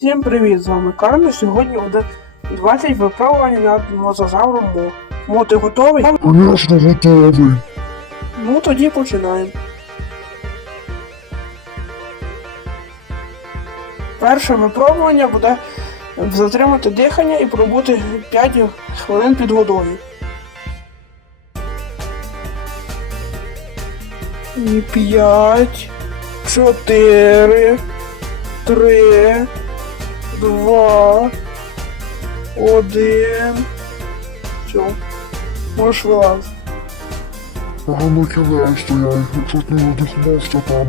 Всім привіт, з вами Карл. Сьогодні буде 20 випробувань над мозазавром Мо. Мо, ти готовий? Конечно, готовий. Ну тоді починаємо. Перше випробування буде затримати дихання і пробути 5 хвилин під водою. І 5, 4, 3, 2, 1. Все. Можеш вилазити. Погано кінець стояв, чуть не задихнувся там.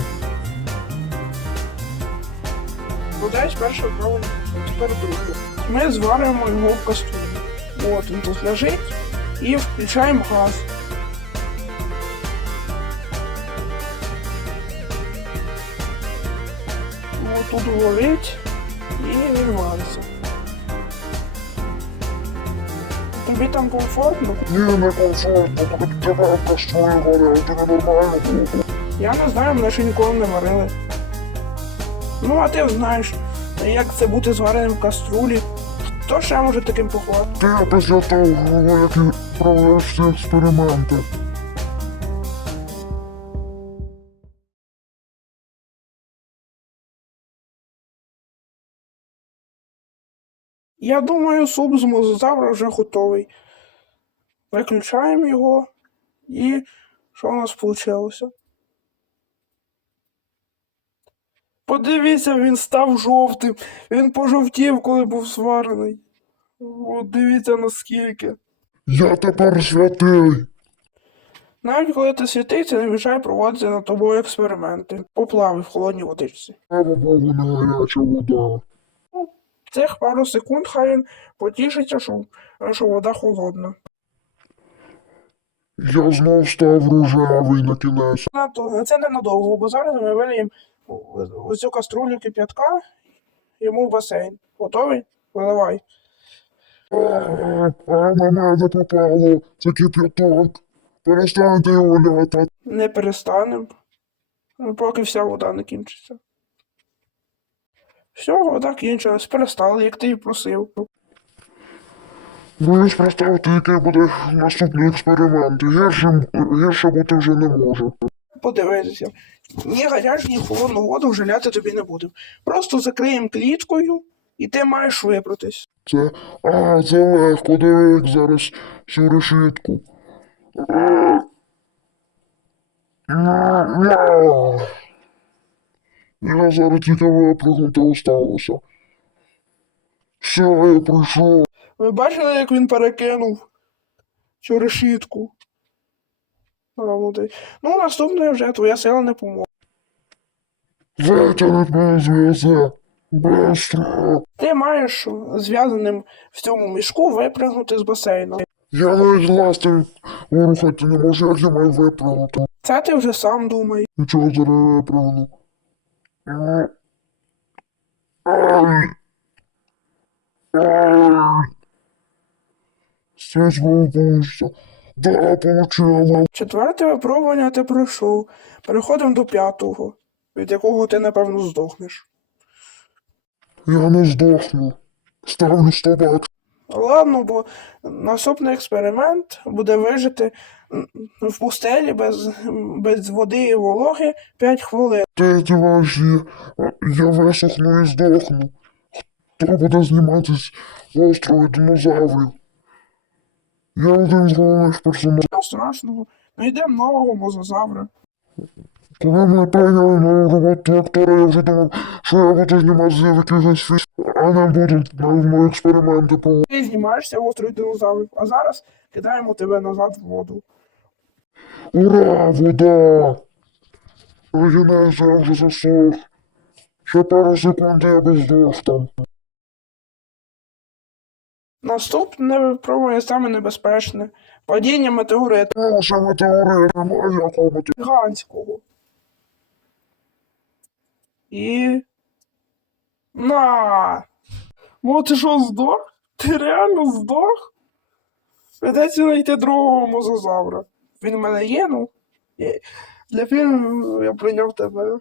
Подаєш перше випробування, тепер друге. Ми зваримо його в каструлі. От він тут лежить і включаємо газ. Тут горить і він. Тобі там комфортно? Ні, не комфортно, тут тебе каструлі горять, тобі нормально було. Я не знаю, мене ще ніколи не варили. Ну, а ти знаєш, як це бути звареним в каструлі. Хто ще може таким похвастати? Ти після того, як і провели всі експерименти. Я думаю, суп з мозазавра вже готовий. Виключаємо його і що у нас вийшло? Подивіться, він став жовтим. Він пожовтів, коли був сварений. От дивіться наскільки. Я тепер святий. Навіть коли ти святий, це не мішає проводити над тобою експерименти. Поплави в холодній водичці. Слава Богу, не гаряча вода. Цих пару секунд хай він потішиться, що, що вода холодна. Я знов став рожевий на кінець. Це ненадовго, бо зараз ми виліємо ось цю каструлю кип'ятка йому в басейн. Готовий? Виливай. А, а на мене попало. Це кип'яток. Перестаньте його ляти. Не перестанемо, поки вся вода не кінчиться. Все, вода кінчилась, перестали, як ти і просив. Ви ж представте, який буде наступний експеримент. Гіршим, гірше бути вже не може. Подивитися. Ні гарячу, ні холодну воду вжеляти тобі не будемо. Просто закриємо кліткою, і ти маєш вибратись. Це. А, це легко, диви, як зараз цю решітку. Я зараз тільки випрыгнути осталося. Все, я прийшов. Ви бачили, як він перекинув цю решітку? А, ну, ти- Ну, наступне вже твоя сила не поможе. Витягнуть мене зв'язи. Быстро. Ти маєш зв'язаним в цьому мішку випрыгнути з басейну. Я навіть ласти вирухати не можу, як я маю випрыгнути. Це ти вже сам думай. Нічого зараз випрыгну. Все. Да, получила. Четверте випробування ти пройшов. Переходимо до п'ятого, від якого ти, напевно, здохнеш. Я не здохну. Ставлю сто Ладно, бо наступний експеримент буде вижити в пустелі без, без води і вологи 5 хвилин. Ти діважі. Я висохну і здохну. Хто буде зніматись в острові динозаврів? Я один з головних персонажів. Нічого страшного. Знайдемо нового мозазавра. Коли мене прийняли на роботу актора, я вже думав, що я буду знімати з якихось а не буду мої експерименти по Ти знімаєшся в острові динозаврів, а зараз кидаємо тебе назад в воду. Ура, вода! Розінайся, я вже засох. Ще пару секунд я би здох там. Наступне випробування саме небезпечне. Падіння метеорита О, ще метеорит, немає якого метеориту. гігантського. І. На! Мо, ти що здох? Ти реально здох? Придеться знайти другого мозазавра. Він в мене є, ну. Для фільму я прийняв тебе.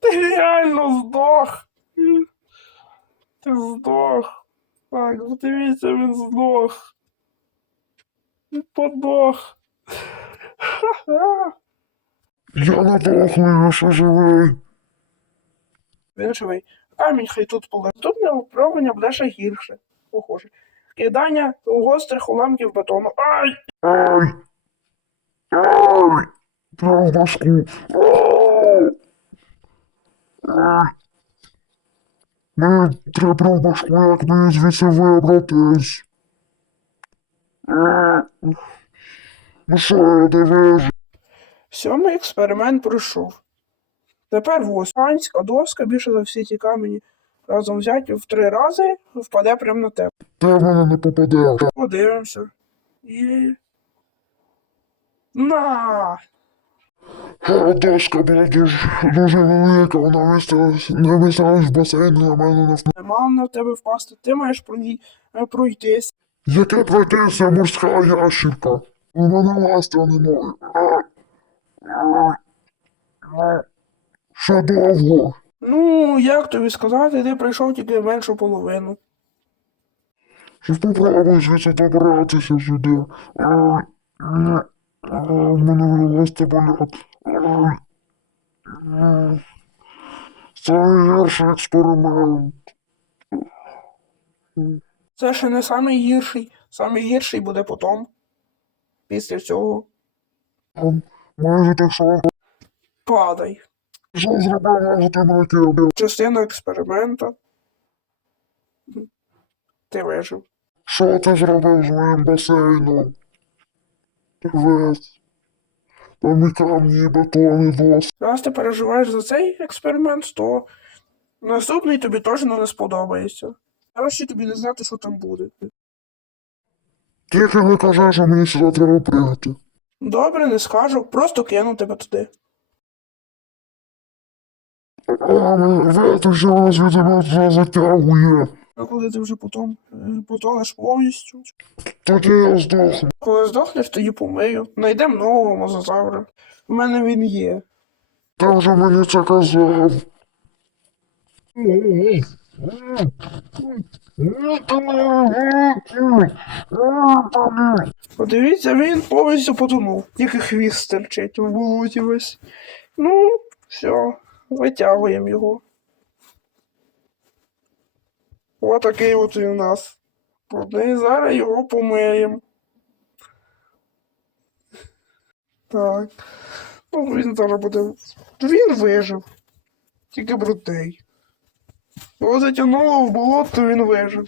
Ти реально здох. Ти Здох. Так, дивіться, він здох. Він подох. Я не дохлий, я ще живий. Він живий. Камінь хай тут поле. Наступне випробування буде ще гірше. Похоже. Кидання гострих уламків бетону. Ай! Ай! Ай! Прям в башку. Ай! Треба в башку, як мені звідси вибратись. Ну що, я дивись? Сьомий експеримент пройшов. Тепер восьманська доска більше за всі ті камені разом взяті в три рази впаде прямо на тебе. Мене не попадеш. Подивимося. І. На! А доска була дуже, дуже велика, вона вмістилась, не вмістилась в басейн, на мене не впала. Не на тебе впасти, ти маєш про ній е, пройтись. Яке пройтися морська ящерка? У мене ластя не ноги. Ай! Ай! Ще довго. Ну, як тобі сказати, ти прийшов тільки меншу половину. Попробуй звідси добратися сюди. Ай! Ай! В мене. Ай! Ай! Це найгірший експеримент. Це ще не самий гірший. Буде потом. Після цього. Майже так само. Падай. Що зробив магазин ракет? Частина експеримента. Ти вижив. Що ти зробив з моїм басейном? Весь. Там і камні, бетон, і дос. Раз ти переживаєш за цей експеримент, то наступний тобі точно не сподобається. Краще тобі не знати, що там буде. Тільки не кажи, що мені сюди треба прийти. Добре, не скажу, просто кину тебе туди. А, ми вийти, що нас від тебе затягує. А коли ти вже потім е, потонеш повністю. Тоді я здохну. Коли здохнеш, тоді помию. Найдемо нового мозазавра. У мене він є. Ти вже мені це казав. Подивіться, він повністю потонув. Тільки хвіст стерчить в болоті весь. Ну, все, витягуємо його. Отакий от він у нас. Брудний, зараз його помиємо. Так. Ну, він зараз буде. Він вижив. Тільки брудний. Його затягнуло в болото, він вижив.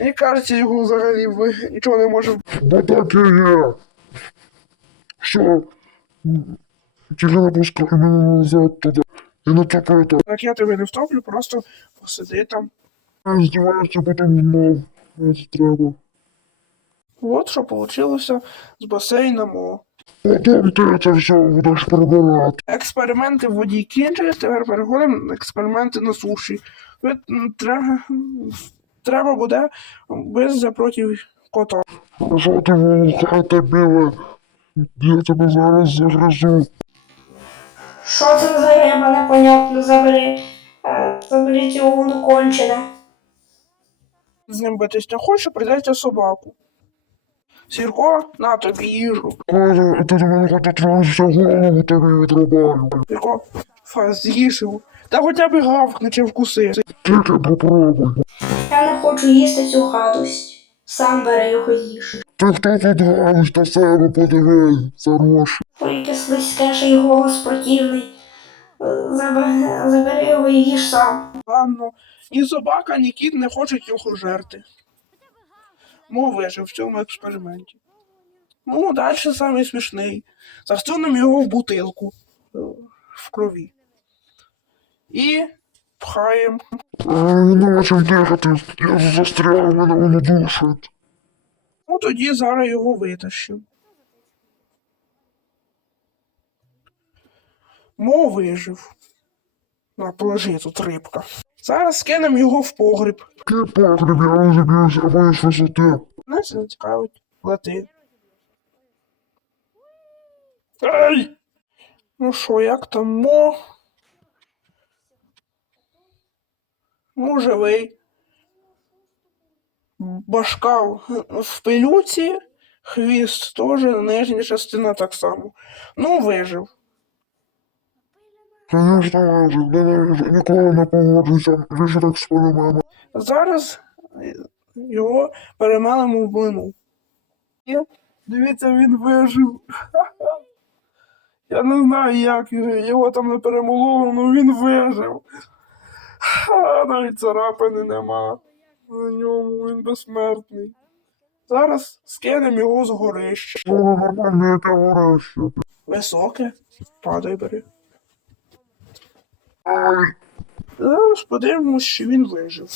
Мені кажеться, його взагалі нічого не може Бо так і є. Що? Тільки не мене назад туди. І не чекайте. Так я тебе не втоплю, просто посиди там. Я здіваюся, потім. Ось треба. От що вийшло з басейном. О. Потім ти це все будеш прибирати. Експерименти в воді кінчились, тепер переходимо на експерименти на суші. Треба, треба буде битися проти кота. Що ти волохати біле? Я тебе зараз загризу. Що це за риба, непонятно, забери. Заберіть його воно кончене. З ним битись не хоче, прийдеться собаку. Сірко, на тобі їжу. Сірко, фа, з'їж його. Та хоча б гавкни чи вкуси. Тільки попробуй. Я не хочу їсти цю гадость. Сам бери його їж. Ти хто тут гаєш на себе подивись, заруші. Тільки слизьке, ще й голос противний. Е, Забери його і їж сам. Ладно, ні собака, ні кіт не хочуть його жерти. Мо вижив в цьому експерименті. Ну, далі самий смішний. Засунемо його в бутилку е, в крові. І пхаємо. Не можу дихати, я застряг, мене воно душить. Ну тоді зараз його витащимо. Мо вижив. На, положи тут рибка. Зараз скинемо його в погріб. Який погріб, я розіб'юся, боюсь висоти. Це не цікавить. Лети. Ай! Ну що, як там мо? Ну, живий. башка в- в пилюці, хвіст теж, нижня частина так само. Ну, вижив. Звісно, вижив, ненавижу, ніколи не погоджуся, вижив експеримент. Зараз його перемелимо в блину. І, дивіться, він вижив. Я не знаю, як його там не перемололо, але він вижив. Навіть царапини нема на ньому, він безсмертний. Зараз скинемо його з горища. Ну, нормально, яке горище. Високе. Падай бери. Зараз подивимось, що він вижив.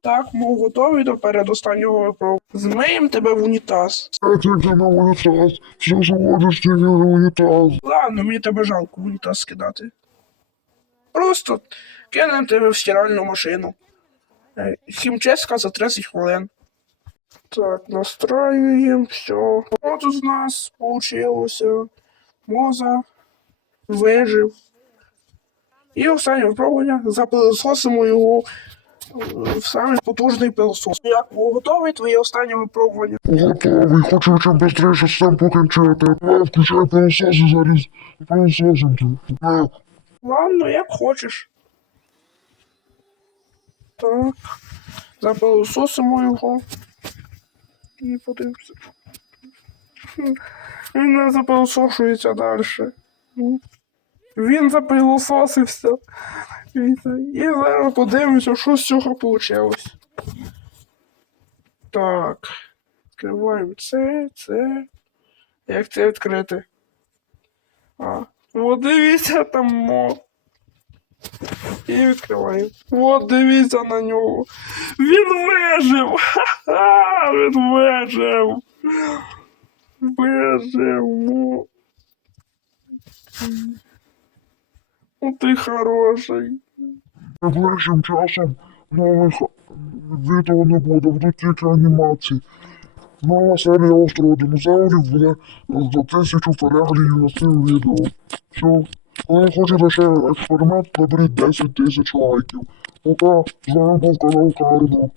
Так, ми готові до передостаннього випробування. Змиємо тебе в унітаз. я тільки на унітаз, все заводиш тільки на унітаз. Ладно, мені тебе жалко в унітаз скидати. Просто кинемо тебе в стиральну машину. Е, за 30 хвилин. Так, настраюємо, все. От у нас вийшло. Моза вижив. І останнє випробування запилососимо його в самий потужний пилосос. Як готовий твоє останнє випробування? Готовий, хочу чим швидше цим покінчити. Я включаю пилосос і зараз пилососом тут. Ладно, як хочеш. Так. Запилососимо його. І подивимося. Він не запилосошується далі. Він запилососився. І зараз подивимося, що з цього вийшло. Так. Відкриваємо це, це. Як це відкрити? А, от дивіться там мо. І відкриваю. От дивіться на нього. Він вижив! Ха-ха! Він вижив! Вижив! Ну ти хороший. найближчим часом нових відео не буде, будуть тільки анімації. Нова серія острова динозаврів буде за тисячу переглядів на цим відео. Все. Коли хочете ще експеримент, наберіть 10 тисяч лайків. Пока, з вами був канал Карно.